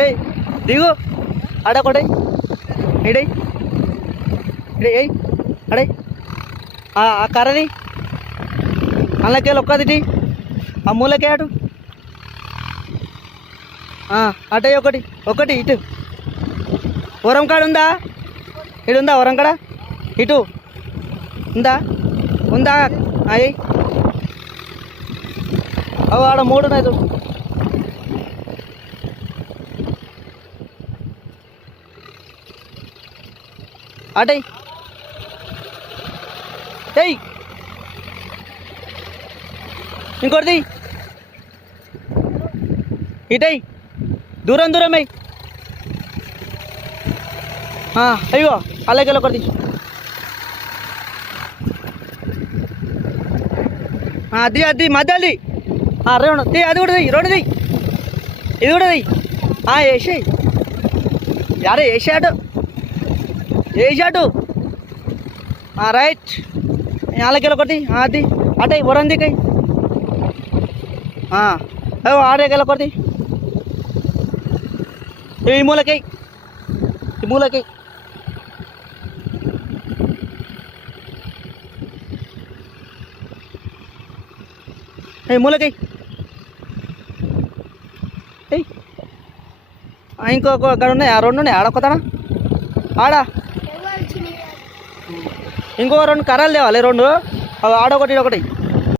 ఏయ్ దిగు ఆడొకటి ఇడై ఇడే ఏయ్ అడే ఆ కర్రది అందులోకి ఒక్కది ఆ మూలకే అటు అటే ఒకటి ఒకటి ఇటు వరం కాడ ఉందా ఇటు ఉందా వరం కాడ ఇటు ఉందా ఉందా అయ్యి అవు ఆడ 3 ఉన్నాయి చూడు అటై ఏయ్ ఇంకోటిది ఇటై దూరం దూరం అయ్యి అయ్యో అలాగే ఒకటి అది అది మధ్యది రెండు అది కూడా రెండుది ఇది కూడా వేసి యారే వేసాడు రైట్ అలాగే ఒకటి అది అటే వరంది కై ఆడేకెళ్ళ ఒకటి ఈ మూలకై మూలకై ఇంకొక గడ ఉన్నాయి 2 ఉన్నాయి ఆడొక్కతాడా ఆడా ఇంకో 2 కర్రలు తేవాలి 2 ఆడొకటి ఒకటి